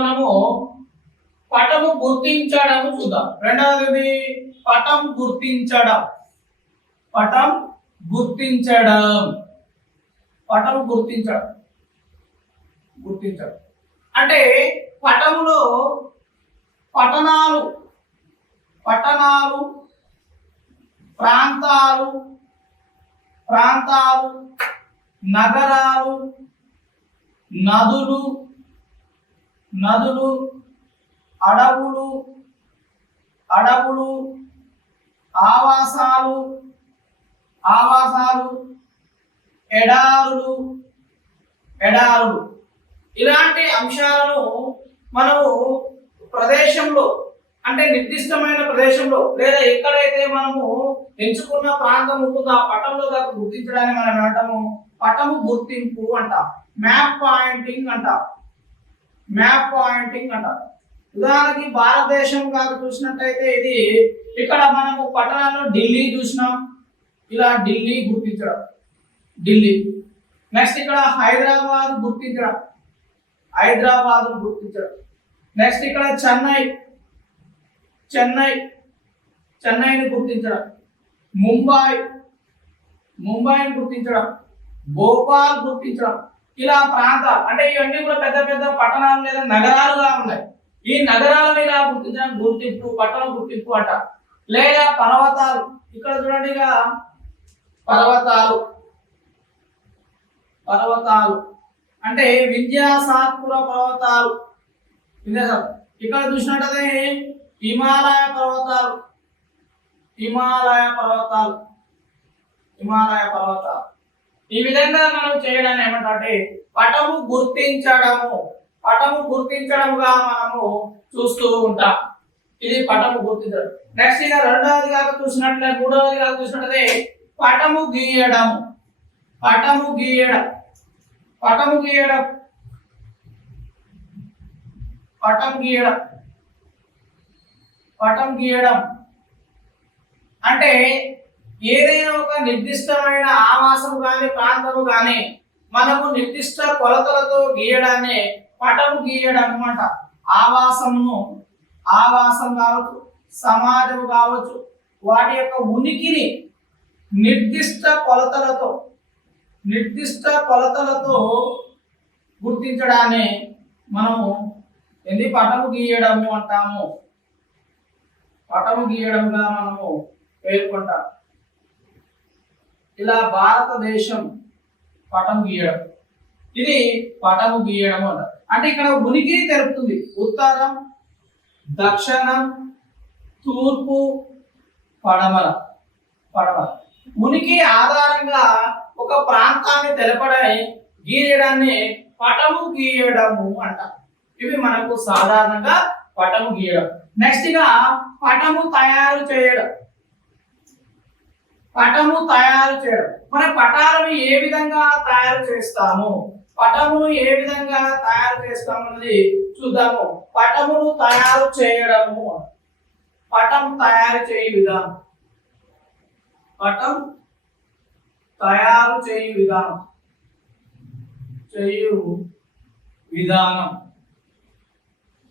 మనము పటము గుర్తించడం చూద్దాం. రెండవది పటం గుర్తించడం. పటం గుర్తించడం. పటం గుర్తించడం. గుర్తించడం అంటే పటములో పట్టణాలు, పట్టణాలు, ప్రాంతాలు, ప్రాంతాలు, నగరాలు, నదులు, నదులు, అడవులు, అడవులు, ఆవాసాలు, ఆవాసాలు, ఎడారులు, ఎడారులు, ఇలాంటి అంశాలను మనము ప్రదేశంలో అంటే నిర్దిష్టమైన ప్రదేశంలో లేదా ఎక్కడైతే మనము ఎంచుకున్న ప్రాంతం ఉంటుందో ఆ పటంలో దాకా గుర్తించడానికి మనం ఏమంటాము? పటము గుర్తింపు అంటాం. మ్యాప్ పాయింటింగ్ అంటాం. మ్యాప్ పాయింటింగ్ అంటాం. ఉదాహరణకి భారతదేశం కాదు చూసినట్టయితే ఇది ఇక్కడ మనము పట్టణాల్లో ఢిల్లీ చూసినాం. ఇలా ఢిల్లీ గుర్తించడం, ఢిల్లీ. నెక్స్ట్ ఇక్కడ హైదరాబాద్ గుర్తించడం, హైదరాబాద్ గుర్తించడం. నెక్స్ట్ ఇక్కడ చెన్నై, చెన్నై, చెన్నైని గుర్తించడం. ముంబై, ముంబైని గుర్తించడం. భోపాల్ గుర్తించడం. ఇలా ప్రాంతాలు అంటే ఇవన్నీ కూడా పెద్ద పెద్ద పట్టణాలు లేదా నగరాలుగా ఉన్నాయి. ఈ నగరాలను ఇలా గుర్తించడం గుర్తింపు, పట్టణ గుర్తింపు అంట. లేదా పర్వతాలు, ఇక్కడ చూడండి ఇక పర్వతాలు, పర్వతాలు అంటే వింధ్యాసాత్పుర పర్వతాలు. ఇక్కడ చూసినట్టయితే హిమాలయ పర్వతాలు, హిమాలయ పర్వతాలు, హిమాలయ పర్వతాలు. ఈ విధంగా మనం చేయడాన్ని ఏమంటే పటము గుర్తించడము, పటము గుర్తించడముగా మనము చూస్తూ ఉంటాం. ఇది పటము గుర్తించడం. నెక్స్ట్ ఇక రెండవది కాక చూసినట్లయితే మూడవది కాక చూసినట్లయితే పటము గీయడము, పటము గీయడం, పటము గీయడం, పటం గీయడం, పటం గీయడం అంటే ఏదైనా ఒక నిర్దిష్టమైన ఆవాసము కానీ ప్రాంతము కానీ మనము నిర్దిష్ట కొలతలతో గీయడాన్ని పటం గీయడం అన్నమాట. ఆవాసమును, ఆవాసం కావచ్చు, సమాజం కావచ్చు, వాటి యొక్క ఉనికిని నిర్దిష్ట కొలతలతో, నిర్దిష్ట కొలతలతో గుర్తించడాన్ని మనము ఎన్ని పటము గీయడము అంటాము. పటము గీయడంగా మనము పేర్కొంటాం. ఇలా భారతదేశం పటం గీయడం, ఇది పటము గీయడం అంటారు. అంటే ఇక్కడ ఉనికిని తెలుపుతుంది. ఉత్తరం, దక్షిణం, తూర్పు, పడమర, పడమర ఉనికి ఆధారంగా ఒక ప్రాంతాన్ని తెలపడం గీయడాన్ని పటము గీయడము అంటారు. ఇవి మనకు సాధారణంగా పటము గీయడం. నెక్స్ట్ గా పటము తయారు చేయడం, పటము తయారు చేయడం. మన పటాలను ఏ విధంగా తయారు చేస్తాము, పటమును ఏ విధంగా తయారు చేస్తాము అన్నది చూద్దాము. పటమును తయారు చేయడము, పటం తయారు చేయ విధానం, పటం తయారు చేయ విధానం, చేయు విధానం,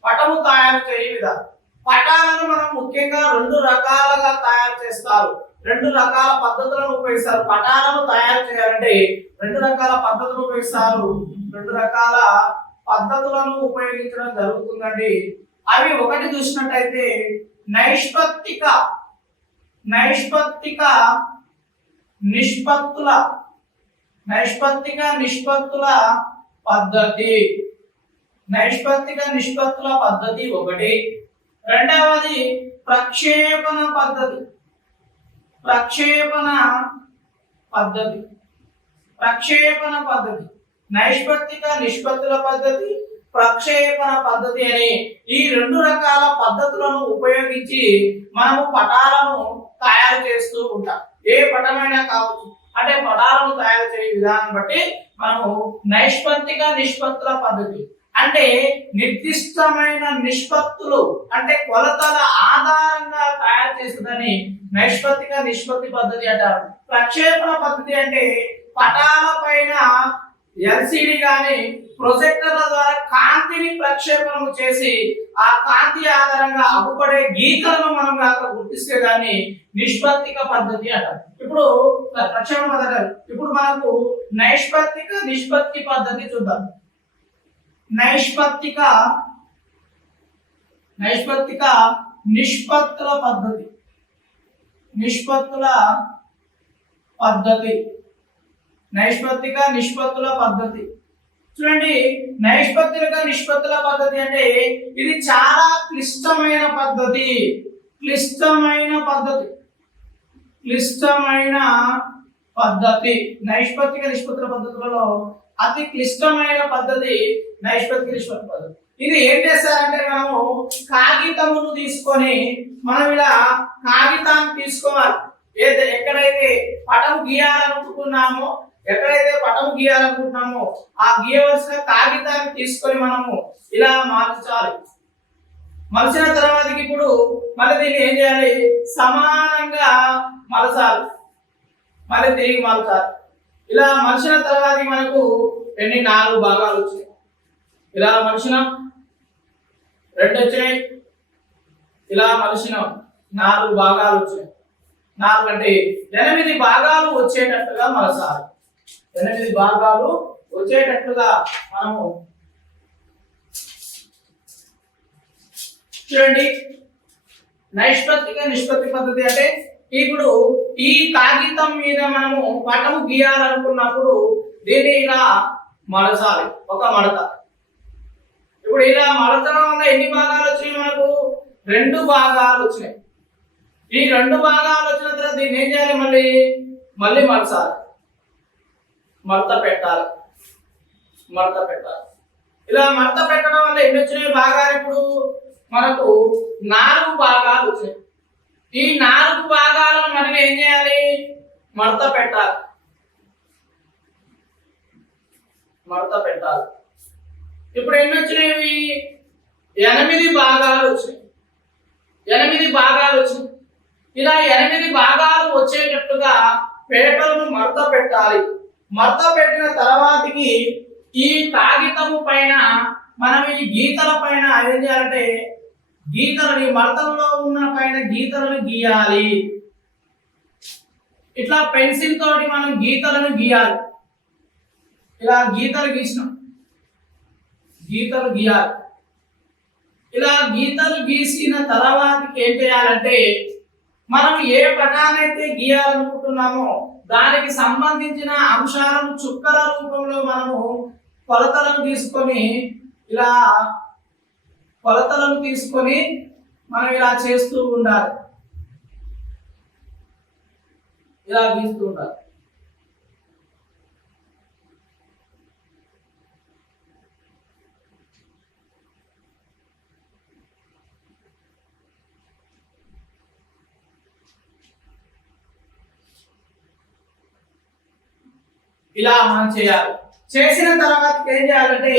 పటము తయారు చేయ విధానం. పటాలను మనం ముఖ్యంగా రెండు రకాలుగా తయారు చేస్తారు, రెండు రకాల పద్ధతులను ఉపయోగిస్తారు. పటాలను తయారు చేయాలంటే రెండు రకాల పద్ధతులు ఉపయోగిస్తారు, రెండు రకాల పద్ధతులను ఉపయోగించడం జరుగుతుందండి. అవి ఒకటి చూసినట్టయితే నైష్పత్తిక, నైష్పత్తిక నిష్పత్తుల, నైష్పత్తిక నిష్పత్తుల పద్ధతి, నైష్పత్తిక నిష్పత్తుల పద్ధతి ఒకటి. రెండవది ప్రక్షేపణ పద్ధతి, ప్రక్షేపణ పద్ధతి, ప్రక్షేపణ పద్ధతి. నైష్పత్తిక నిష్పత్తుల పద్ధతి, ప్రక్షేపణ పద్ధతి అని ఈ రెండు రకాల పద్ధతులను ఉపయోగించి మనము పటాలను తయారు చేస్తూ ఉంటాం. ఏ పటమైనా కావచ్చు, అంటే పటాలను తయారు చేయ విధానం బట్టి మనము నైష్పత్తిక నిష్పత్తుల పద్ధతి అంటే నిర్దిష్టమైన నిష్పత్తులు అంటే కొలతల ఆధారంగా తయారు చేస్తుందని నైష్పత్తిక నిష్పత్తి పద్ధతి అంటారు. ప్రక్షేపణ పద్ధతి అంటే పటాల పైన ఎల్సిడి గాని ప్రొజెక్టర్ల ద్వారా కాంతిని ప్రక్షేపణం చేసి ఆ కాంతి ఆధారంగా అగుపడే గీతలను మనం కాక గుర్తిస్తే దాన్ని నిష్పత్తిక పద్ధతి అంటారు. ఇప్పుడు ప్రక్షేపణ పద్ధతి. ఇప్పుడు మనకు నైష్పత్తిక నిష్పత్తి పద్ధతి చూద్దాం. నైష్పత్తిక నిష్పత్తుల పద్ధతి. నైష్పత్తిక నిష్పత్తుల పద్ధతి చూడండి. నైష్పత్తిక నిష్పత్తుల పద్ధతి అంటే ఇది చాలా క్లిష్టమైన పద్ధతి. నైష్పత్తిక నిష్పత్తుల పద్ధతులలో అతి క్లిష్టమైన పద్ధతి నైష్పత్తిక నిష్పత్తి పద్ధతి. ఇది ఏం చేస్తారంటే మనము కాగితమును తీసుకొని మనం ఇలా కాగితాన్ని తీసుకోవాలి. ఎక్కడైతే పటం గీయాలనుకుంటున్నామో ఆ గీయవలసిన కాగితాన్ని తీసుకొని మనము ఇలా మార్చాలి. మలిచిన తర్వాతకి ఇప్పుడు మళ్ళీ దీన్ని ఏం చేయాలి? సమానంగా మలచాలి. మళ్ళీ తిరిగి మలచాలి. ఇలా మలిచిన తర్వాత మనకు 4 భాగాలు వచ్చాయి. ఇలా మలిచిన 2 వచ్చాయి. ఇలా మలిచిన 4 భాగాలు వచ్చాయి. 4 అంటే 8 భాగాలు వచ్చేటట్టుగా మలచాలి. 8 భాగాలు వచ్చేటట్టుగా మనము చూడండి. నైష్పత్తిక నిష్పత్తి పద్ధతి అంటే ఇప్పుడు ఈ కాగితం మీద మనము పటం గీయాలనుకున్నప్పుడు దీన్ని ఇలా మలచాలి. ఒక మడత. ఇప్పుడు ఇలా మడతడం వల్ల ఎన్ని భాగాలు వచ్చినాయి? మనకు 2 భాగాలు వచ్చినాయి. ఈ 2 భాగాలు వచ్చిన తర్వాత దీన్ని ఏం చేయాలి? మళ్ళీ మలచాలి. మడత పెట్టాలి. ఇలా మడత పెట్టడం వల్ల ఎన్ని వచ్చినాయి భాగాలు? ఇప్పుడు మనకు 4 భాగాలు వచ్చాయి. ఈ 4 భాగాలను మనం ఏం చేయాలి? మడత పెట్టాలి. ఇప్పుడు ఎన్ని వచ్చినాయి? 8 భాగాలు వచ్చినాయి. 8 భాగాలు వచ్చినాయి. ఇలా 8 భాగాలు వచ్చేటట్టుగా పేపర్ను మడత పెట్టాలి. మడత పెట్టిన తర్వాతకి ఈ కాగితము పైన మనం ఈ గీతల పైన ఏం చేయాలంటే గీతలని మడతల్లో ఉన్న పైన గీతలను గీయాలి. ఇట్లా పెన్సిల్ తోటి మనం గీతలను గీయాలి. ఇలా గీతలు గీసినాం. ఇలా గీతలు గీసిన తర్వాతకి ఏం చేయాలంటే మనం ఏ పటానైతే గీయాలనుకుంటున్నామో దానికి సంబంధించిన అంశాలను చుక్కల రూపంలో మనము కొలతలను తీసుకొని మనం ఇలా చేస్తూ ఉండాలి. ఇలా గీస్తూ ఉండాలి. ఇలా మనం చేయాలి. చేసిన తర్వాత ఏం చేయాలంటే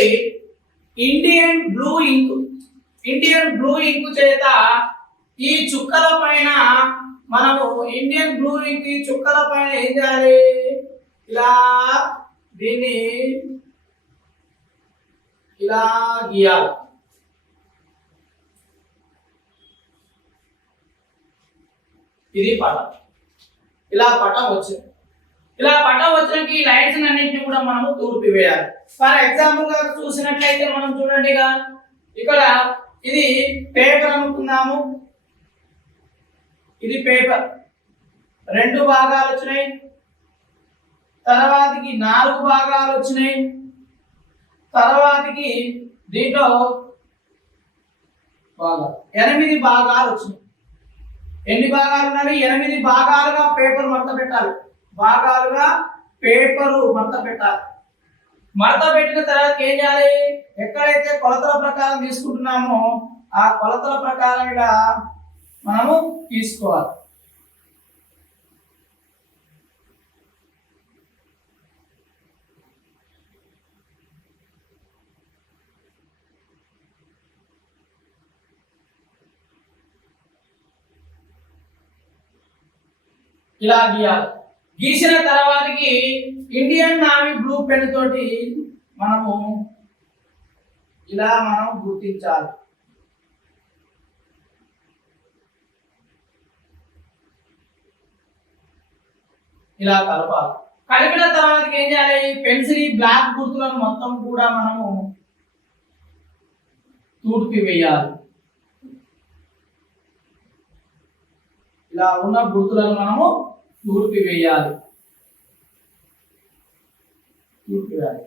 ఇండియన్ బ్లూ ఇంక్ చేత ఈ చుక్కల పైన మనము ఇండియన్ బ్లూ ఇంక్ ఈ చుక్కల పైన ఏం చేయాలి? ఇలా దీన్ని ఇలా గీయాలి. ఇది పటం. ఇలా పటం వచ్చింది. ఇలా పటం వచ్చినాక ఈ లైన్స్ అన్నింటినీ కూడా మనము తూర్పు వేయాలి. ఫర్ ఎగ్జాంపుల్ గా చూసినట్లయితే మనం చూడండి, ఇక్కడ ఇది పేపర్ అనుకుందాము. ఇది పేపర్ 2 భాగాలు వచ్చినాయి. తర్వాతకి 4 భాగాలు వచ్చినాయి. తర్వాతకి దీంట్లో 8 భాగాలు వచ్చినాయి. ఎన్ని భాగాలు ఉన్నాయి? 8 భాగాలుగా పేపర్ మడత పెట్టాలి. మడత పెట్టిన తర్వాత ఏం చేయాలి? ఎక్కడైతే కొలతల ప్రకారం తీసుకుంటున్నామో ఆ కొలతల ప్రకారం ఇలా మనము తీసుకోవాలి. ఇలా గీయాలి. గీసిన తర్వాతకి ఇండియన్ నావీ బ్లూ పెన్ తోటి మనము ఇలా మనం గుర్తించాలి. ఇలా కలపాలి. కలిపిన తర్వాత ఏం చేయాలి? పెన్సిల్ బ్లాక్ గుర్తులను మొత్తం కూడా మనము తూర్పి వేయాలి. ఇలా ఉన్న గుర్తులను మనము తూర్పి వేయాలి. తూర్పి వేయాలి.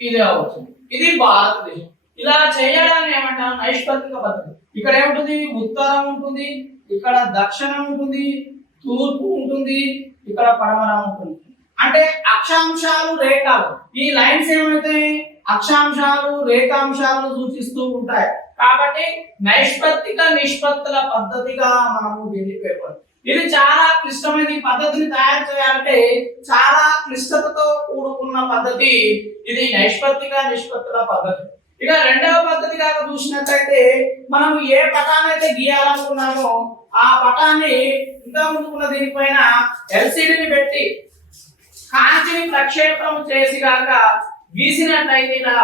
ఇదే అవుతుంది. ఇది భారతదేశం. ఇలా చేయడాన్ని ఏమంటారు? నైష్పత్తిక పద్ధతి. ఇక్కడ ఏముంటుంది? ఉత్తరం ఉంటుంది, ఇక్కడ దక్షిణం ఉంటుంది, తూర్పు ఉంటుంది, ఇక్కడ పడమర ఉంటుంది. అంటే అక్షాంశాలు రేఖలు, ఈ లైన్స్ ఏమవుతాయి? అక్షాంశాలు రేఖాంశాలను సూచిస్తూ ఉంటాయి. కాబట్టి నైష్పత్తిక నిష్పత్తుల పద్ధతిగా మనము దీన్ని పేర్కొంటాం. ఇది చాలా క్లిష్టమైన ఈ పద్ధతిని తయారు చేయాలంటే చాలా క్లిష్టతతో కూడుకున్న పద్ధతి ఇది నైష్పత్తిక నిష్పత్తుల పద్ధతి. ఇక రెండవ పద్ధతి కాక చూసినట్లయితే మనం ఏ పటాన్ని అయితే గీయాలనుకున్నామో ఆ పటాన్ని ఇంకా ముందుకున్న దీనిపైన ఎల్సిడిని పెట్టి కాంతిని ప్రక్షేపణం చేసి కాక గీసినట్లయితే ఇలా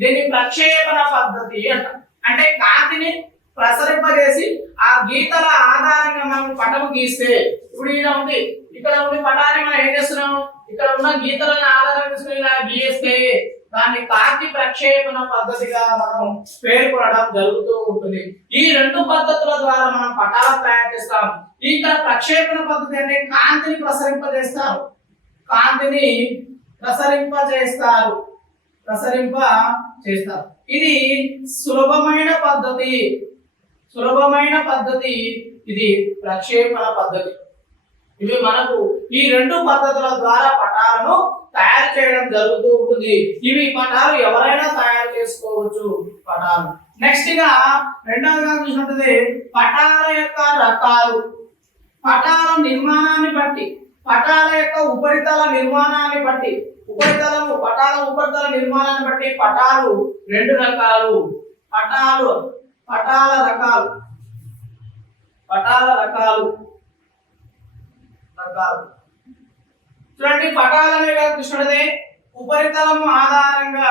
దీన్ని ప్రక్షేపణ పద్ధతి అంట. అంటే కాంతిని ప్రసరింపజేసి ఆ గీతల ఆధారంగా మనం పటము గీస్తే, ఇప్పుడు ఇలా ఉంది, ఇక్కడ ఉండి పటాన్ని మనం ఏం చేస్తున్నాం? ఇక్కడ ఉన్న గీతలను ఆధారం చేసుకుని ఇలా గీస్తే దాన్ని కాంతి ప్రక్షేపణ పద్ధతిగా మనం పేర్కొనడం జరుగుతూ ఉంటుంది. ఈ రెండు పద్ధతుల ద్వారా మనం పటాలను తయారు చేస్తాం. ఇక్కడ ప్రక్షేపణ పద్ధతి అంటే కాంతిని ప్రసరింపజేస్తారు. కాంతిని ప్రసరింపజేస్తారు. ఇది సులభమైన పద్ధతి. ఇది ప్రక్షేపణ పద్ధతి. ఇవి మనకు ఈ రెండు పద్ధతుల ద్వారా పటాలను తయారు చేయడం జరుగుతూ ఉంటుంది. ఇవి పటాలు ఎవరైనా తయారు చేసుకోవచ్చు. పటాలు నెక్స్ట్ గా రెండవగా చూసినట్లయితే పటాల యొక్క రకాలు. పటాల నిర్మాణాన్ని బట్టి, పటాల యొక్క ఉపరితల నిర్మాణాన్ని బట్టి, పటాల ఉపరితల నిర్మాణాన్ని బట్టి పటాలు రెండు రకాలు. పటాల రకాలు చూడండి. పటాలనే కాదు చూసినట్లయితే ఉపరితలం ఆధారంగా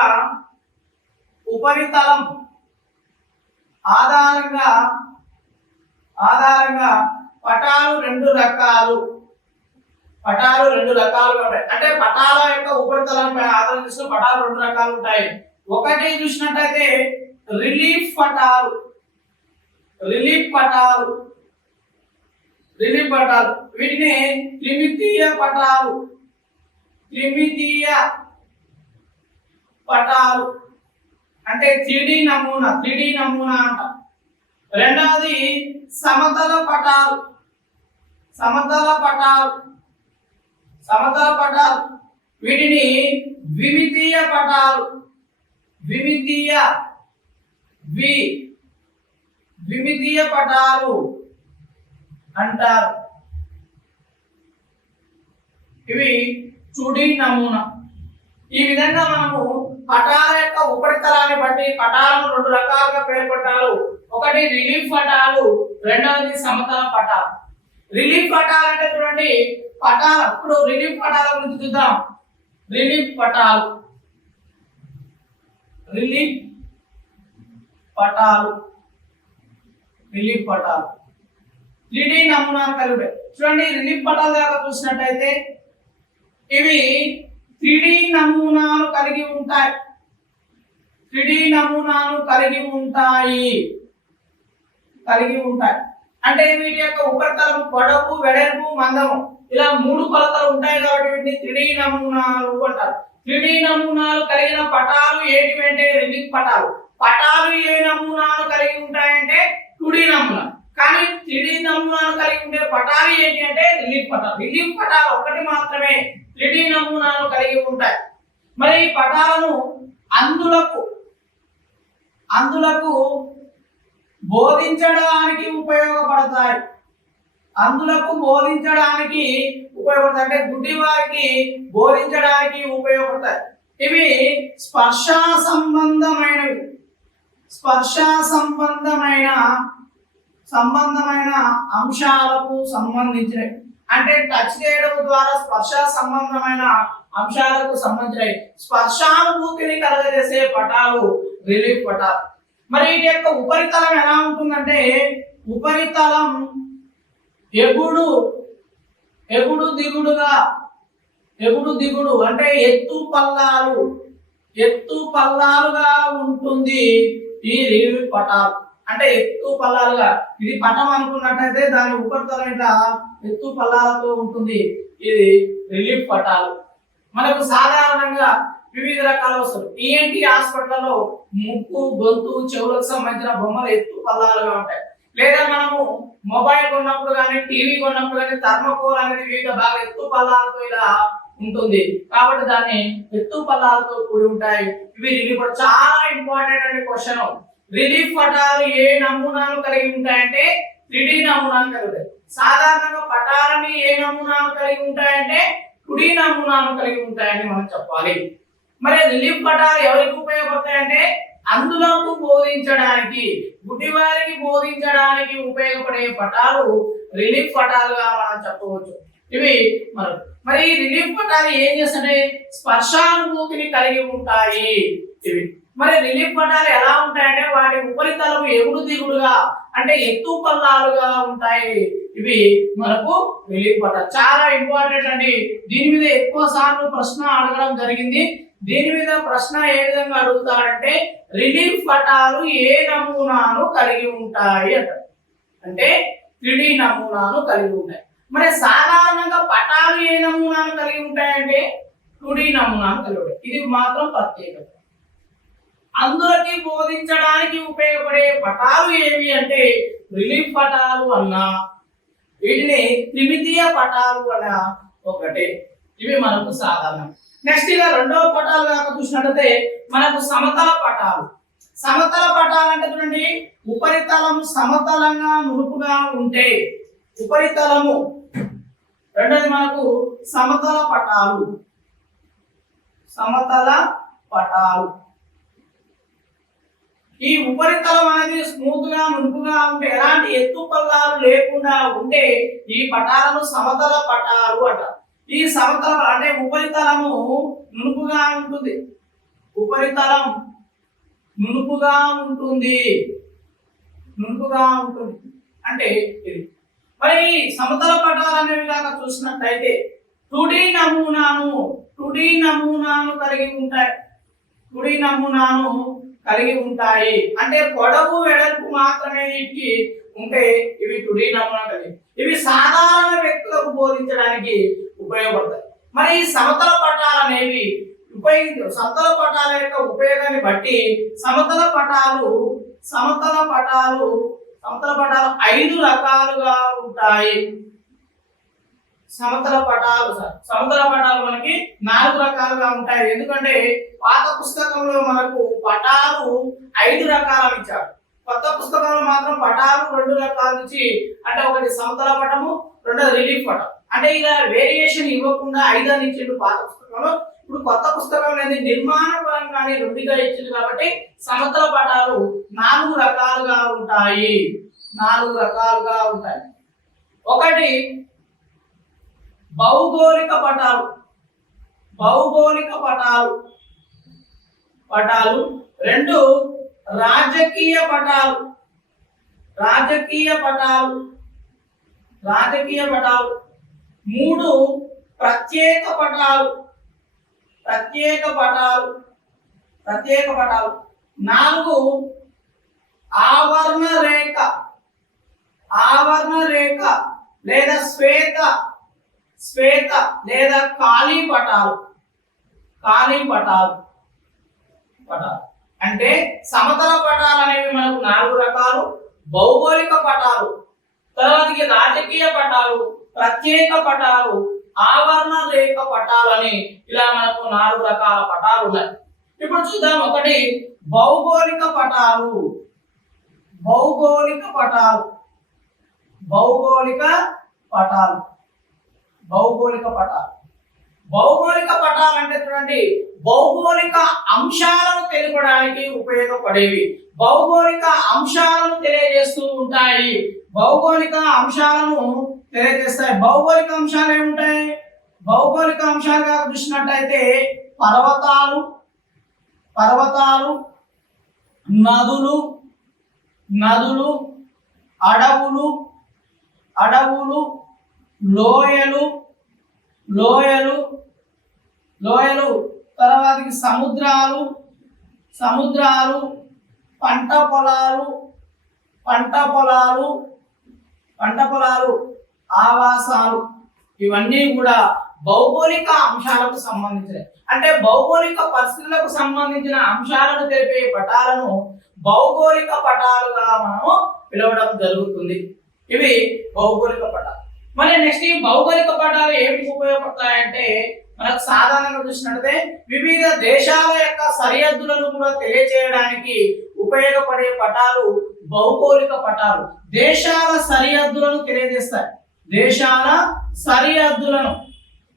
పటాలు రెండు రకాలు ఉంటాయి. అంటే పటాల యొక్క ఉపరితలంపై ఆధారం చేసుకుని పటాలు రెండు రకాలు ఉంటాయి. ఒకటి చూసినట్లయితే రిలీఫ్ పటాలు. వీటిని త్రిమితీయ పటాలు అంటే 3D నమూనా అంట. రెండవది సమతల పటాలు. వీటిని ద్విమితీయ పటాలు అంటారు. ఇవి 2D నమూనా. ఈ విధంగా మనము పటాల యొక్క ఉపరితలాన్ని బట్టి పటాలను రెండు రకాలుగా పేర్కొంటారు. ఒకటి రిలీఫ్ పటాలు, రెండవది సమతల పటాలు. రిలీఫ్ పటాలు అంటే చూడండి, ఇప్పుడు రిలీఫ్ పటాల గురించి చూద్దాం. రిలీఫ్ పటాలు 3D నమూనాను కలిపే. చూడండి రిలీఫ్ పటాల దాకా చూసినట్టయితే ఇవి 3D నమూనాను కలిగి ఉంటాయి. అంటే వీటి యొక్క ఉపరితలం పొడవు, వెడల్పు, మందము ఇలా మూడు కొలతలు ఉంటాయి కాబట్టి వీటిని 3D నమూనాలు అంటారు. 3D నమూనాలు కలిగిన పటాలు ఏంటివంటే రిలీఫ్ పటాలు. పటాలు ఏ నమూనాను కలిగి ఉంటాయంటే 2D నమూనా. కానీ 3D నమూనాను కలిగి ఉండే పటాలు ఏంటి అంటే రిలీఫ్ పటాలు ఒకటి మాత్రమే 3D నమూనాను కలిగి ఉంటాయి. మరి ఈ పటాలను అందులకు బోధించడానికి ఉపయోగపడతాయి. అంటే గుడ్డి వారికి బోధించడానికి ఉపయోగపడతాయి. ఇవి స్పర్శ సంబంధమైనవి, స్పర్శ సంబంధమైన అంశాలకు సంబంధించినవి. అంటే టచ్ చేయడం ద్వారా స్పర్శ సంబంధమైన అంశాలకు సంబంధించినవి. స్పర్శానుభూతిని కలగజేసే పటాలు రిలీఫ్ పటాలు. మరి వీటి యొక్క ఉపరితలం ఎలా ఉంటుందంటే, ఉపరితలం ఎగుడు దిగుడు అంటే ఎత్తు పల్లాలుగా ఉంటుంది ఈ రిలీఫ్ పటాలు. అంటే ఎత్తు పల్లాలుగా, ఇది పటం అనుకున్నట్టయితే దాని ఉపరితలం ఇట్లా ఎత్తు పల్లాలతో ఉంటుంది. ఇది రిలీఫ్ పటాలు. మనకు సాధారణంగా వివిధ రకాల వస్తువులు ఈఎన్టీ హాస్పిటల్లో ముక్కు, గొంతు, చెవులకు సంబంధించిన బొమ్మలు ఎత్తు పల్లాలుగా ఉంటాయి. లేదా మనము మొబైల్ కొన్నప్పుడు కానీ, టీవీ కొన్నప్పుడు కానీ థర్మోకోల్ అనేది వివిధ బాగా ఎత్తు పల్లాలతో ఇలా ఉంటుంది. కాబట్టి దాన్ని ఎత్తు పల్లాలతో కూడి ఉంటాయి. ఇవి రిలీఫ్ చాలా ఇంపార్టెంట్ అనే క్వశ్చన్. రిలీఫ్ పటాలు ఏ నమూనాను కలిగి ఉంటాయంటే 3D నమూనాను కలిగి ఉంటాయి. సాధారణంగా పటాలని ఏ నమూనాను కలిగి ఉంటాయంటే 2D నమూనాను కలిగి ఉంటాయని మనం చెప్పాలి. మరి రిలీఫ్ పటాలు ఎవరికి ఉపయోగపడతాయంటే అందులోకి బోధించడానికి, గుడ్డివారికి బోధించడానికి ఉపయోగపడే పటాలు రిలీఫ్ పటాలుగా మనం చెప్పవచ్చు. ఇవి మరి రిలీఫ్ పటాలు ఏం చేస్తాయి? స్పర్శానుభూతిని కలిగి ఉంటాయి. ఇవి మరి రిలీఫ్ పటాలు ఎలా ఉంటాయంటే వాటి ఉపరితలం ఎగుడు దిగుడుగా అంటే ఎత్తు పల్లాలుగా ఉంటాయి. ఇవి మనకు రిలీఫ్ పటాలు చాలా ఇంపార్టెంట్ అండి. దీని మీద ఎక్కువ సార్లు ప్రశ్న అడగడం జరిగింది. దీని మీద ప్రశ్న ఏ విధంగా అడుగుతాడంటే రిలీఫ్ పటాలు ఏ నమూనాను కలిగి ఉంటాయి అంటారు. అంటే 3D నమూనాను కలిగి ఉంటాయి. మరి సాధారణంగా పటాలు ఏ నమూనాను కలిగి ఉంటాయంటే 2D నమూనాను కలిగి ఉంటాయి. ఇది మాత్రం ప్రత్యేకత. అందరికీ బోధించడానికి ఉపయోగపడే పటాలు ఏవి అంటే రిలీఫ్ పటాలు అన్నా, వీటిని త్రిమితీయ పటాలు అన్న ఒకటే. ఇవి మనకు సాధారణం. నెక్స్ట్ ఇక రెండవ పటాలు కనుక చూసినట్లయితే మనకు సమతల పటాలు. సమతల పటాలు అంటే చూడండి, ఉపరితలం సమతలంగా నునుపుగా ఉంటే ఉపరితలము. రెండోది మనకు సమతల పటాలు. ఈ ఉపరితలం అనేది స్మూత్ గా నునుపుగా ఉంటే, ఎలాంటి ఎత్తు పల్లాలు లేకుండా ఉంటే ఈ పటాలను సమతల పటాలు అంటారు. ఈ సమతల అంటే ఉపరితలము నునుపుగా ఉంటుంది, ఉపరితలం నునుపుగా ఉంటుంది అంటే ఇది. మరి సమతల పటాలు అనేవి కనుక చూసినట్లయితే 2D నమూనాను కలిగి ఉంటాయి. అంటే పొడవు వెడల్పు మాత్రమే వీటికి ఉంటే ఇవి 2D నమూనా కలిగి. ఇవి సాధారణ వ్యక్తులకు బోధించడానికి ఉపయోగపడతాయి. మరి ఈ సమతల పటాలు అనేవి సమతల పటాల యొక్క ఉపయోగాన్ని బట్టి సమతల పటాలు 5 రకాలుగా ఉంటాయి. సమతల పటాలు మనకి 4 రకాలుగా ఉంటాయి. ఎందుకంటే పాత పుస్తకంలో మనకు పటాలు 5 రకాలు ఇచ్చారు. కొత్త పుస్తకంలో మాత్రం పటాలు 2 రకాలు ఇచ్చి, అంటే ఒకటి సమతల పటము, రెండోది రిలీఫ్ పటం. అంటే ఇలా వేరియేషన్ ఇవ్వకుండా 5 అని ఇచ్చిండు పాత పుస్తకంలో. ఇప్పుడు కొత్త పుస్తకం అనేది నిర్మాణ పరంగానే 2గా ఇచ్చింది కాబట్టి సమతల పటాలు 4 రకాలుగా ఉంటాయి. ఒకటి భౌగోళిక పటాలు. 2 రాజకీయ పటాలు. 3 ప్రత్యేక పటాలు. 4 ఆవరణ రేఖ లేదా శ్వేత లేదా ఖాళీ పటాలు. అంటే సమతల పటాలు అనేవి మనకు 4 రకాలు. భౌగోళిక పటాలు, తర్వాతకి రాజకీయ పటాలు, ప్రత్యేక పటాలు, ఆవరణ రేఖ పటాలు అని ఇలా మనకు 4 రకాల పటాలు ఉన్నాయి. ఇప్పుడు చూద్దాం. ఒకటి భౌగోళిక పటాలు. భౌగోళిక పటాలు అంటే చూడండి, భౌగోళిక అంశాలను తెలపడానికి ఉపయోగపడేవి. భౌగోళిక అంశాలను తెలియజేస్తూ ఉంటాయి. భౌగోళిక అంశాలను తెలియజేస్తాయి. భౌగోళిక అంశాలు ఏముంటాయి? భౌగోళిక అంశాలుగా చూసినట్టయితే పర్వతాలు, నదులు, అడవులు, లోయలు, తర్వాతకి సముద్రాలు, పంట పొలాలు, ఆవాసాలు, ఇవన్నీ కూడా భౌగోళిక అంశాలకు సంబంధించినవి. అంటే భౌగోళిక పరిస్థితులకు సంబంధించిన అంశాలను తెలిపే పటాలను భౌగోళిక పటాలుగా మనము పిలవడం జరుగుతుంది. ఇవి భౌగోళిక పటాలు. మరి నెక్స్ట్ ఈ భౌగోళిక పటాలు ఏమిటి ఉపయోగపడతాయంటే, మనకు సాధారణంగా చూసినట్లయితే వివిధ దేశాల యొక్క సరిహద్దులను కూడా తెలియజేయడానికి ఉపయోగపడే పటాలు భౌగోళిక పటాలు. దేశాల సరిహద్దులను తెలియజేస్తాయి. దేశాల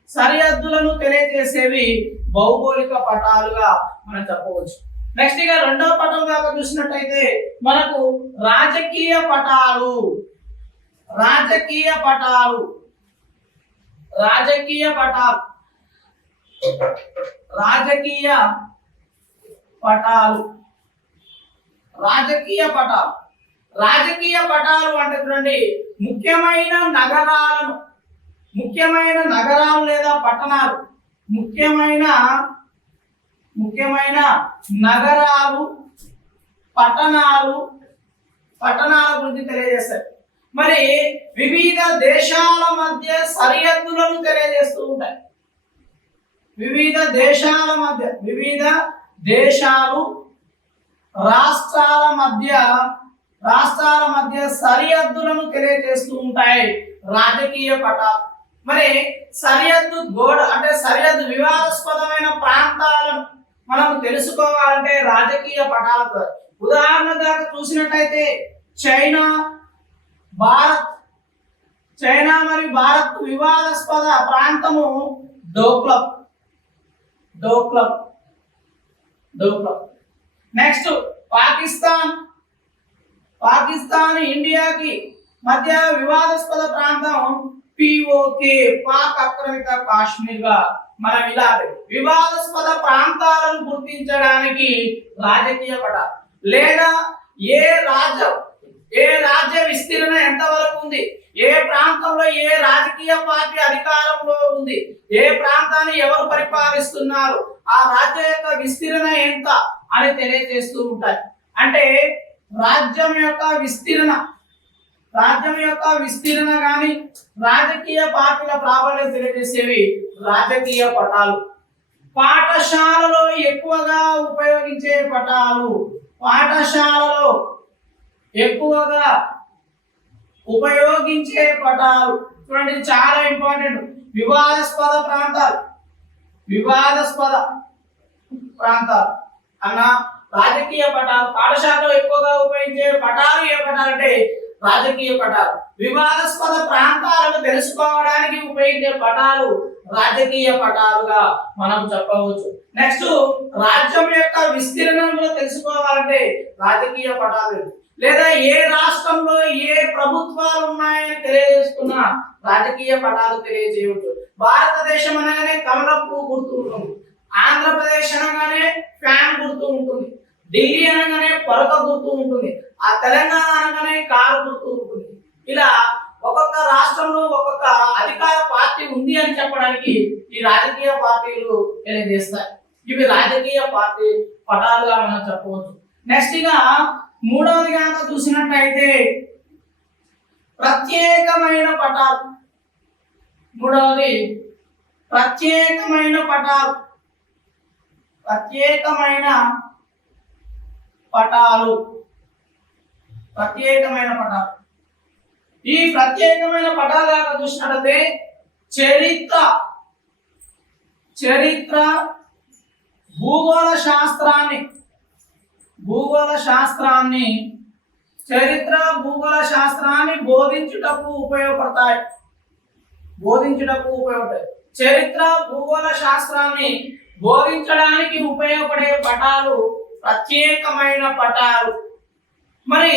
సరిహద్దులను తెలియజేసేవి భౌగోళిక పటాలుగా మనం చెప్పవచ్చు. నెక్స్ట్ ఇక రెండవ పటం దాకా చూసినట్టయితే మనకు రాజకీయ పటాలు అంటే చూడండి, ముఖ్యమైన నగరాలు లేదా పట్టణాలు, ముఖ్యమైన నగరాలు పట్టణాల గురించి తెలియజేస్తాయి. మరి వివిధ దేశాల మధ్య సరిహద్దులను తెలియజేస్తూ ఉంటాయి. వివిధ దేశాలు రాష్ట్రాల మధ్య సరిహద్దులను తెలియజేస్తూ ఉంటాయి రాజకీయ పటాలు. మరి సరిహద్దు గోడ అంటే సరిహద్దు వివాదాస్పదమైన ప్రాంతాలను మనం తెలుసుకోవాలంటే రాజకీయ పటాలతో. ఉదాహరణగా చూసినట్టయితే చైనా మరియు భారత్ వివాదాస్పద ప్రాంతము డోక్లప్. నెక్స్ట్ పాకిస్తాన్ ఇండియాకి మధ్య వివాదాస్పద ప్రాంతం POK, పాక్ ఆక్రమిత కాశ్మీర్ గా మనం ఇలా వివాదాస్పద ప్రాంతాలను గుర్తించడానికి రాజకీయ పటాలు. లేదా ఏ రాజ్య విస్తీర్ణ ఎంత వరకు ఉంది, ఏ ప్రాంతంలో ఏ రాజకీయ పార్టీ అధికారంలో ఉంది, ఏ ప్రాంతాన్ని ఎవరు పరిపాలిస్తున్నారు, ఆ రాజ్యం యొక్క విస్తీర్ణ ఎంత అని తెలియజేస్తూ ఉంటాయి. అంటే రాజ్యం యొక్క విస్తీర్ణ గాని రాజకీయ పార్టీల ప్రాబల్యం తెలియజేసేవి రాజకీయ పటాలు. పాఠశాలలో ఎక్కువగా ఉపయోగించే పటాలు. చూడండి, చాలా ఇంపార్టెంట్. వివాదాస్పద ప్రాంతాలు అన్న రాజకీయ పటాలు. పాఠశాలలో ఎక్కువగా ఉపయోగించే పటాలు ఏ పటాలు అంటే రాజకీయ పటాలు. వివాదాస్పద ప్రాంతాలను తెలుసుకోవడానికి ఉపయోగించే పటాలు రాజకీయ పటాలుగా మనం చెప్పవచ్చు. నెక్స్ట్ రాజ్యం యొక్క విస్తీర్ణంలో తెలుసుకోవాలంటే రాజకీయ పటాలు. లేదా ఏ రాష్ట్రంలో ఏ ప్రభుత్వాలు ఉన్నాయని తెలియజేస్తున్న రాజకీయ పటాలు తెలియజేయవచ్చు. భారతదేశం అనగానే కమలం పువ్వు గుర్తు ఉంటుంది, ఆంధ్రప్రదేశ్ అనగానే ఫ్యాన్ గుర్తు ఉంటుంది, ఢిల్లీ అనగానే పలక గుర్తు ఉంటుంది, ఆ తెలంగాణ అనగానే కారు గుర్తు ఉంటుంది. ఇలా ఒక్కొక్క రాష్ట్రంలో ఒక్కొక్క అధికార పార్టీ ఉంది అని చెప్పడానికి ఈ రాజకీయ పార్టీలు తెలియజేస్తాయి. ఇవి రాజకీయ పార్టీ పటాలుగా మనం చెప్పవచ్చు. నెక్స్ట్ గా మూడవదిగా చూసినట్లయితే ప్రత్యేకమైన పటాలు. మూడవది ప్రత్యేకమైన పటాలు. ఈ ప్రత్యేకమైన పటాలు చూసినట్లయితే చరిత్ర భూగోళ శాస్త్రాన్ని బోధించుటకు ఉపయోగపడతాయి. చరిత్ర భూగోళ శాస్త్రాన్ని బోధించడానికి ఉపయోగపడే పటాలు ప్రత్యేకమైన పటాలు. మరి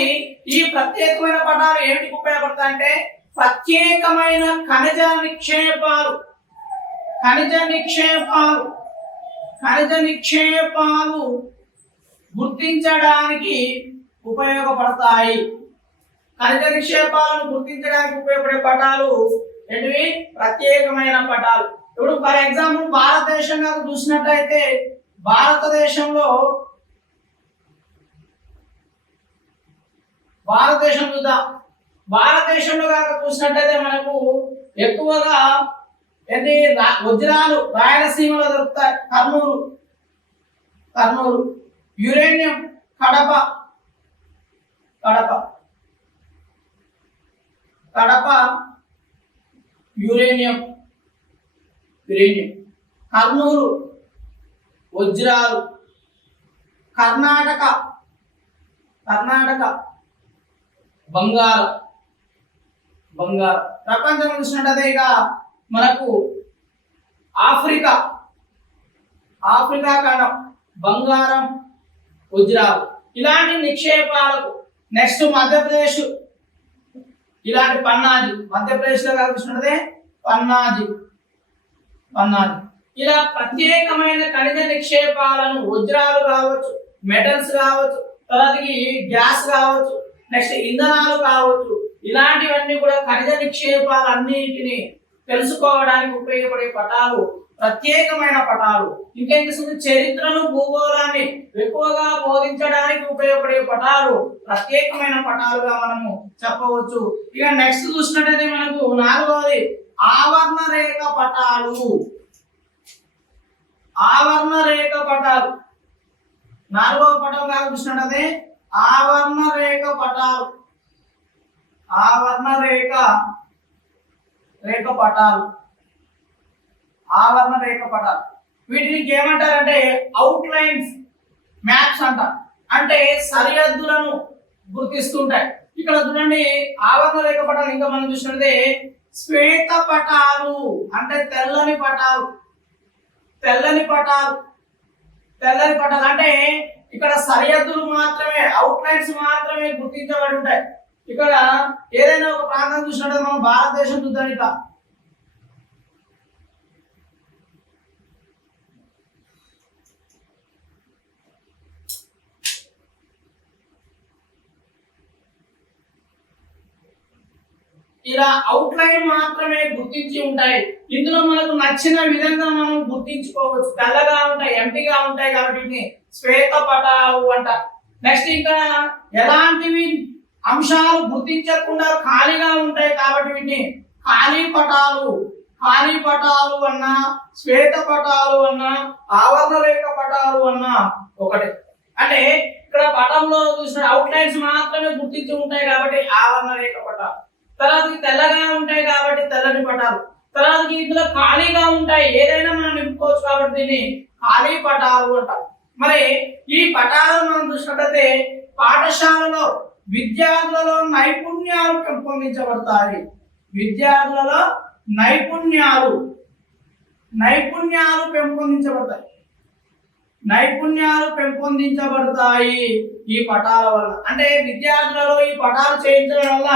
ఈ ప్రత్యేకమైన పటాలు ఏమిటికి ఉపయోగపడతాయంటే ప్రత్యేకమైన ఖనిజ నిక్షేపాలు గుర్తించడానికి ఉపయోగపడతాయి. ఖనిజ నిక్షేపాలను గుర్తించడానికి ఉపయోగపడే పటాలు ఏంటివి? ప్రత్యేకమైన పటాలు. ఇప్పుడు ఫర్ ఎగ్జాంపుల్ భారతదేశంగా చూసినట్లయితే భారతదేశంలో కాక చూసినట్లయితే మనకు ఎక్కువగా ఏంటి వజ్రాలు రాయలసీమలో దొరుకుతాయి. కర్నూలు. Uranium Kadapa uranium. కర్నూలు వజ్రాలు. కర్ణాటక బంగారం. ప్రపంచం చూసినట్టయితే ఇక మనకు ఆఫ్రికా ఖండం బంగారం వజ్రాలు ఇలాంటి నిక్షేపాలకు. నెక్స్ట్ మధ్యప్రదేశ్, ఇలాంటి పన్నాజీ. మధ్యప్రదేశ్ లో చూసినట్టే పన్నాజీ. ఇలా ప్రత్యేకమైన ఖనిజ నిక్షేపాలను వజ్రాలు కావచ్చు, మెటల్స్ కావచ్చు, తర్వాతకి గ్యాస్ కావచ్చు, నెక్స్ట్ ఇంధనాలు కావచ్చు, ఇలాంటివన్నీ కూడా ఖనిజ నిక్షేపాలన్నిటిని తెలుసుకోవడానికి ఉపయోగపడే పటాలు ప్రత్యేకమైన పటాలు. ఇంకేం చేస్తుంది? చరిత్రను భూగోళాన్ని ఎక్కువగా బోధించడానికి ఉపయోగపడే పటాలు ప్రత్యేకమైన పటాలుగా మనము చెప్పవచ్చు. ఇక నెక్స్ట్ చూసినట్టయితే మనకు నాలుగవది ఆవర్ణ రేఖ పటాలు. నాలుగవ పటం కాక చూసినట్టయితే ఆవర్ణ రేఖ పటాలు. వీటిని ఏమంటారంటే అవుట్ లైన్స్ మ్యాప్స్ అంటారు. అంటే సరిహద్దులను గుర్తిస్తుంటాయి. ఇక్కడ చూడండి ఆవర్ణ రేఖ పటాలు. ఇంకా మనం చూసినట్టే శ్వేత పటాలు అంటే తెల్లని పటాలు అంటే ఇక్కడ సరిహద్దులు మాత్రమే, అవుట్ లైన్స్ మాత్రమే గుర్తించబడి ఉంటాయి. ఇక్కడ ఏదైనా ఒక ప్రాంతం చూసినట్టు మనం భారతదేశం చూద్దాం. ఇక ఇలా అవుట్ లైన్ మాత్రమే గుర్తించి ఉంటాయి. ఇందులో మనకు నచ్చిన విధంగా మనం గుర్తించుకోవచ్చు. తెల్లగా ఉంటాయి, ఎంటీగా ఉంటాయి కాబట్టి శ్వేత పటాలు అంట. నెక్స్ట్ ఇంకా ఎలాంటివి అంశాలు గుర్తించకుండా ఖాళీగా ఉంటాయి కాబట్టి వీటిని ఖాళీ పటాలు అన్నా, శ్వేత పటాలు అన్నా, ఆవర్ణ రేఖ పటాలు అన్నా ఒకటే. అంటే ఇక్కడ పటంలో చూసిన అవుట్ లైన్స్ మాత్రమే గుర్తించి ఉంటాయి కాబట్టి ఆవర్ణ రేఖ పటాలు. తర్వాత తెల్లగా ఉంటాయి కాబట్టి తెల్లని పటాలు. తర్వాత ఇందులో ఖాళీగా ఉంటాయి, ఏదైనా మనం నింపుకోవచ్చు కాబట్టి దీన్ని ఖాళీ పటాలు అంటారు. మరి ఈ పటాలను మనం చూసినట్లయితే పాఠశాలలో విద్యార్థులలో నైపుణ్యాలు పెంపొందించబడతాయి. నైపుణ్యాలు పెంపొందించబడతాయి ఈ పటాల వల్ల. అంటే విద్యార్థులలో ఈ పటాలు చేయించడం వల్ల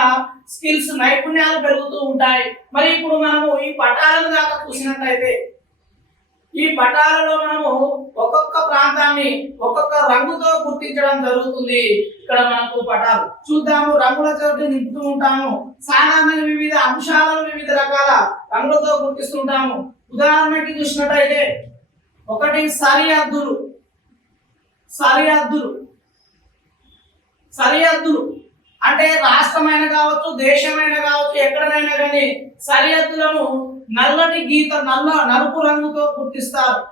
స్కిల్స్, నైపుణ్యాలు పెరుగుతూ ఉంటాయి. మరి ఇప్పుడు మనము ఈ పటాలను దాకా చూసినట్లయితే ఈ పటాలలో మనము ఒక్కొక్క ప్రాంతాన్ని ఒక్కొక్క రంగుతో గుర్తించడం జరుగుతుంది. ఇక్కడ మనకు పటాలు చూద్దాము. రంగుల చోటు నింపుతూ ఉంటాము. సాధారణంగా వివిధ అంశాలను వివిధ రకాల రంగులతో గుర్తిస్తుంటాము. ఉదాహరణకి చూసినట్లయితే ఒకటి సరిహద్దులు అంటే రాష్ట్రమైన కావచ్చు, దేశమైన కావచ్చు, ఎక్కడైనా కానీ సరిహద్దులను నల్లటి గీత నలుపు రంగుతో గుర్తిస్తారు.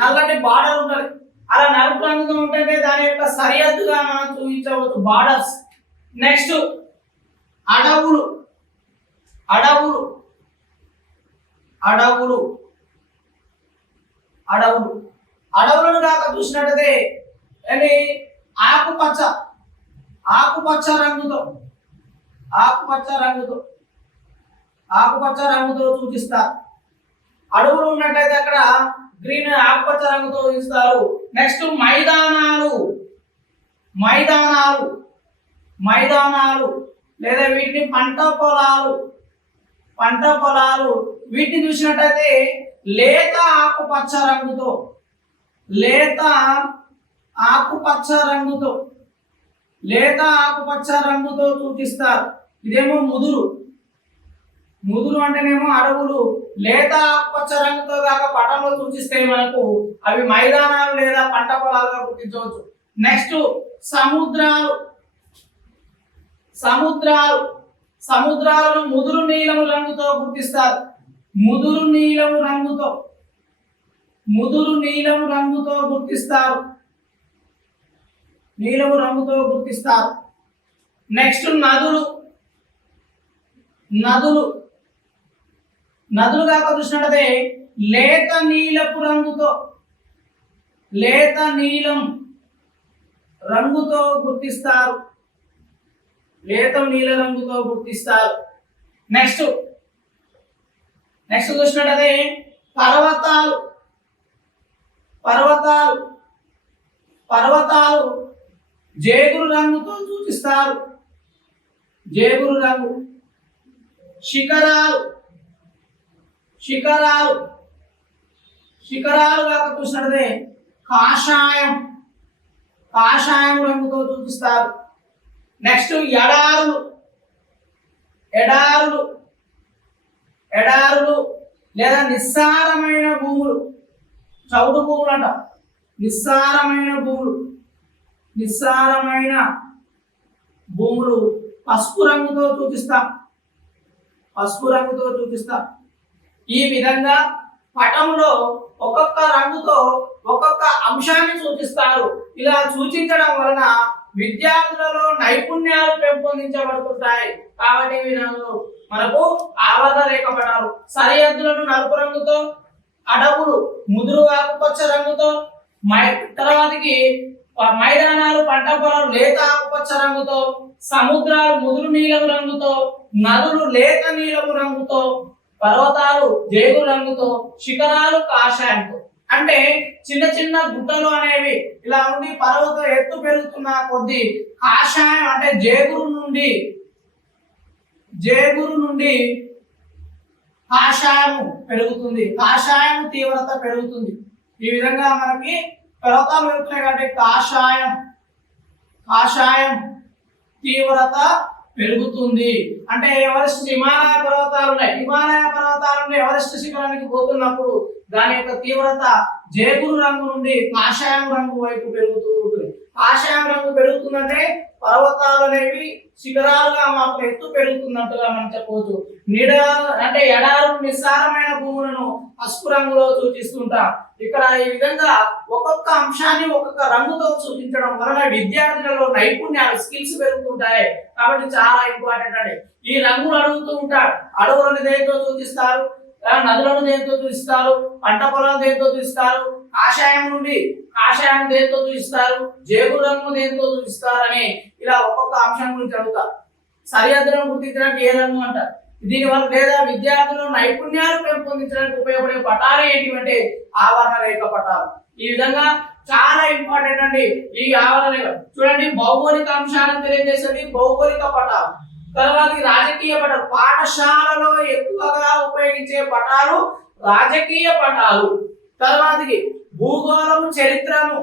నల్లటి బార్డర్ ఉంటుంది. అలా నలుపు రంగుతో ఉంటే దాని యొక్క సరిహద్దుగా మనం చూపించవచ్చు, బార్డర్స్. నెక్స్ట్ అడవులను కాక చూసినట్టయితే ఆకుపచ్చ రంగుతో ఆకుపచ్చ రంగుతో ఆకుపచ్చ రంగుతో సూచిస్తారు. అడవులు ఉన్నట్లయితే అక్కడ గ్రీన్ ఆకుపచ్చ రంగుతో సూచిస్తారు. నెక్స్ట్ మైదానాలు మైదానాలు మైదానాలు లేదా వీటిని పంట పొలాలు వీటిని చూసినట్లయితే లేత ఆకుపచ్చ రంగుతో సూచిస్తారు. ఇదేమో ముదురు అంటేనేమో అడవులు లేత ఆకుపచ్చ రంగుతో కాక పటంలో సూచిస్తే మనకు అవి మైదానాలు లేదా పంట పొలాలుగా గుర్తించవచ్చు. నెక్స్ట్ సముద్రాలను ముదురు నీలము రంగుతో గుర్తిస్తారు. ముదురు నీలము రంగుతో గుర్తిస్తారు. నెక్స్ట్ నదులు కాక చూసినట్లయితే లేత నీలం రంగుతో గుర్తిస్తారు. నెక్స్ట్ చూసినట్లయితే పర్వతాలు జేగురు రంగుతో సూచిస్తారు. శిఖరాలు కాక చూసినట్లయితే కాషాయం రంగుతో సూచిస్తారు. నెక్స్ట్ ఎడారులు లేదా నిస్సారమైన భూములు, చౌడు భూములు అంట. నిస్సారమైన భూములు పసుపు రంగుతో సూచిస్తాం. ఈ విధంగా పటంలో ఒక్కొక్క రంగుతో ఒక్కొక్క అంశాన్ని సూచిస్తారు. ఇలా సూచించడం వలన విద్యార్థులలో నైపుణ్యాలు పెంపొందించబడుతుంటాయి. కాబట్టి మనకు ఆవర్త రేఖ పటాలు సరిహద్దులను నలుపు రంగుతో, అడవులు ముదురు ఆకుపచ్చ రంగుతో, తర్వాతకి మైదానాలు పంట పొలాలు లేత ఆకుపచ్చ రంగుతో, సముద్రాలు ముదురు నీలము రంగుతో, నదులు లేత నీలము రంగుతో, పర్వతాలు జేగురు రంగుతో, శిఖరాలు కాషాయంతో. అంటే చిన్న చిన్న గుట్టలు అనేవి ఇలా ఉండి పర్వతం ఎత్తు పెరుగుతున్న కొద్దీ కాషాయం అంటే జేగురు నుండి కాషాయము పెరుగుతుంది, కాషాయం తీవ్రత పెరుగుతుంది. ఈ విధంగా మనకి పర్వతాలు పెరుగుతున్నాయి కాబట్టి కాషాయం తీవ్రత పెరుగుతుంది. అంటే ఎవరెస్ట్ హిమాలయ పర్వతాలు నుండి ఎవరెస్ట్ శిఖరానికి పోతున్నప్పుడు దాని యొక్క తీవ్రత జేగురు రంగు నుండి కాషాయం రంగు వైపు పెరుగుతూ ఉంటుంది. కాషాయం రంగు పెరుగుతుందంటే పర్వతాలు అనేవి శిఖరాలుగా మాకు ఎత్తు పెరుగుతున్నట్టుగా మనం చెప్పవచ్చు. అంటే ఎడారులు నిస్సారమైన భూములను పసుపు రంగులో సూచిస్తుంటాం. ఇక్కడ ఈ విధంగా ఒక్కొక్క అంశాన్ని ఒక్కొక్క రంగుతో సూచించడం వలన విద్యార్థులలో నైపుణ్యాలు స్కిల్స్ పెరుగుతుంటాయి. కాబట్టి చాలా ఇంపార్టెంట్ అండి. ఈ రంగులు అడుగుతూ ఉంటారు. అడవులను దేంతో సూచిస్తారు, నదులను దేంతో సూచిస్తారు, పంట పొలాలు దేంతో సూచిస్తారు, కాషాయం దేంతో సూచిస్తారు, జేగురు రంగు దేంతో సూచిస్తారు అని ఇలా ఒక్కొక్క అంశం గురించి అడుగుతారు. సరిహద్దులను గుర్తించడానికి ఏ రంగు అంటారు. దీనివల్ల లేదా విద్యార్థులను నైపుణ్యాలు పెంపొందించడానికి ఉపయోగపడే పటాలు ఏంటివంటే ఆవరణ రేఖ పటాలు. ఈ విధంగా చాలా ఇంపార్టెంట్ అండి ఈ ఆవరణ రేఖ. చూడండి, భౌగోళిక అంశాలను తెలియజేసేది భౌగోళిక పటాలు. తర్వాత రాజకీయ పటాలు, పాఠశాలలో ఎక్కువగా ఉపయోగించే పటాలు రాజకీయ పటాలు. తర్వాతకి భూగోళము చరిత్రను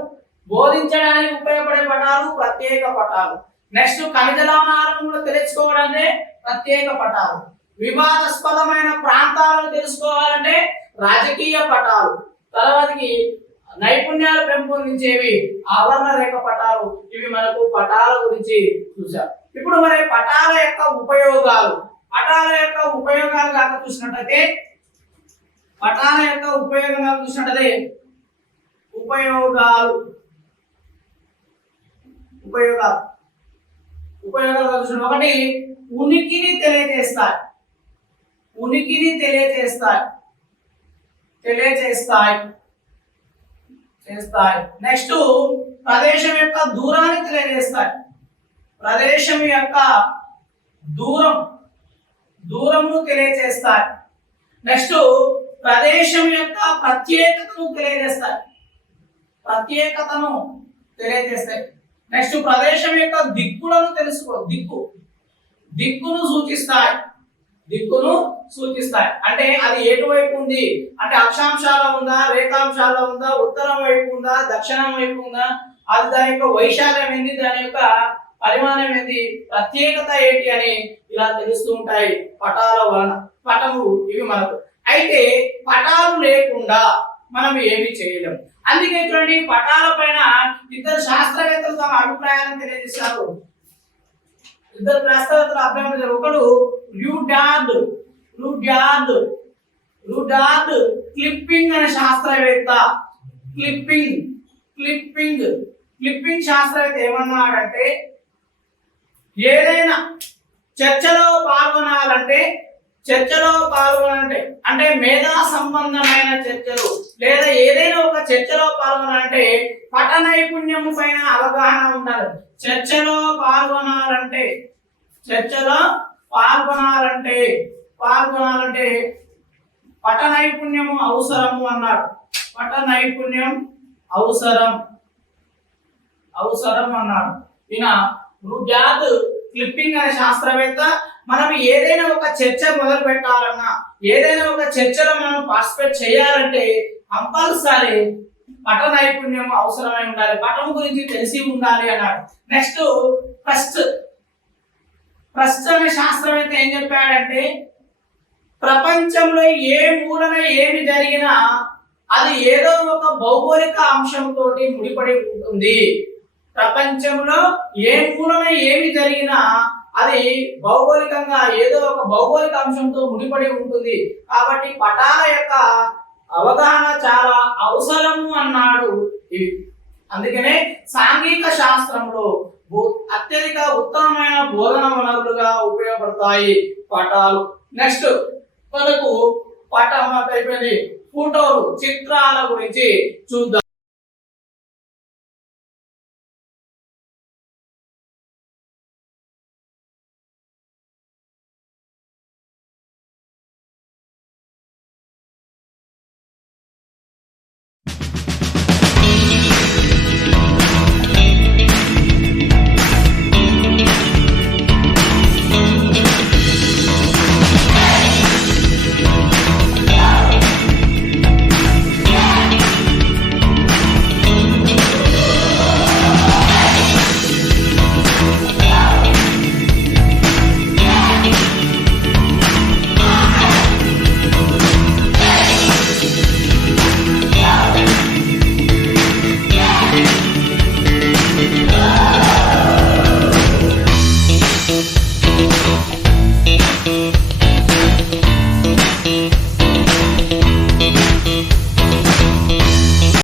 బోధించడానికి ఉపయోగపడే పటాలు ప్రత్యేక పటాలు. నెక్స్ట్ ఖనిజ లవణాలను తెలుసుకోవాలంటే ప్రత్యేక పటాలు. వివాదాస్పదమైన ప్రాంతాలను తెలుసుకోవాలంటే రాజకీయ పటాలు. తర్వాతకి నైపుణ్యాలు పెంపొందించేవి ఆవరణ రేఖ పటాలు. ఇవి మనకు పటాల గురించి చూసాం. ఇప్పుడు మరి పటాల యొక్క ఉపయోగాలు కాక చూసినట్టయితే ఉపయోగాలు ఒకటి ఉనికిని తెలియజేస్తాయి. నెక్స్ట్ ప్రదేశం యొక్క దూరాన్ని తెలియజేస్తాయి. దూరం దూరమును తెలియజేస్తాయి. నెక్స్ట్ ప్రదేశం యొక్క ప్రత్యేకతను తెలియజేస్తాయి. ప్రత్యేకతను తెలియజేస్తాయి. నెక్స్ట్ ప్రదేశం యొక్క దిక్కులను తెలుసుకో. దిక్కును సూచిస్తాయి. దిక్కును సూచిస్తాయి అంటే అది ఎటువైపు ఉంది అంటే అక్షాంశాల ఉందా, రేఖాంశాల ఉందా, ఉత్తరం వైపు ఉందా, దక్షిణం వైపు ఉందా, అది దాని యొక్క వైశాల్యం ఏంది, దాని యొక్క పరిమాణం ఏంది, ప్రత్యేకత ఏంటి అని ఇలా తెలుస్తూ ఉంటాయి పటాల వలన. పటము ఇవి మనకు. అయితే పటాలు లేకుండా మనం ఏమి చేయలేం. అందుకే చూడండి పటాల పైన ఇద్దరు శాస్త్రవేత్తలు తమ అభిప్రాయాలను తెలియజేశారు. ఇద్దరు శాస్త్రవేత్తల అభిప్రాయం. ఒకడు రుడార్డ్ క్లిప్పింగ్ అనే శాస్త్రవేత్త. క్లిప్పింగ్ శాస్త్రవేత్త ఏమన్నాడంటే ఏదైనా చర్చలో పాల్గొనాలంటే అంటే మేధా సంబంధమైన చర్చలు లేదా ఏదైనా ఒక చర్చలో పాల్గొనాలంటే పట నైపుణ్యం పైన అవగాహన ఉండాలి. చర్చలో పాల్గొనాలంటే పట నైపుణ్యము అవసరము అన్నాడు. పట నైపుణ్యం అవసరం అన్నాడు. ఈయన రుడ్యార్డ్ క్లిప్పింగ్ అనే శాస్త్రవేత్త మనం ఏదైనా ఒక చర్చ మొదలు పెట్టాలన్నా, ఏదైనా ఒక చర్చలో మనం పార్టిసిపేట్ చేయాలంటే కంపల్సరీ పట నైపుణ్యం అవసరమై ఉండాలి. పటం గురించి తెలిసి ఉండాలి అన్నాడు. నెక్స్ట్ ఫస్ట్ అనే శాస్త్రవేత్త ఏం చెప్పాడంటే ప్రపంచంలో ఏ మూలన ఏమి జరిగినా అది ఏదో ఒక భౌగోళిక అంశంతో ముడిపడి ఉంటుంది. ప్రపంచంలో ఏ మూలన ఏమి జరిగినా అది భౌగోళికంగా ఏదో ఒక భౌగోళిక అంశంతో ముడిపడి ఉంటుంది. కాబట్టి పటాల యొక్క అవగాహన చాలా అవసరము అన్నాడు. అందుకనే సాంఘిక శాస్త్రంలో అత్యధిక ఉత్తమమైన బోధన వనరులుగా ఉపయోగపడతాయి పటాలు. నెక్స్ట్ మనకు పటం అయిపోయింది. ఫోటోలు, చిత్రాల గురించి చూద్దాం.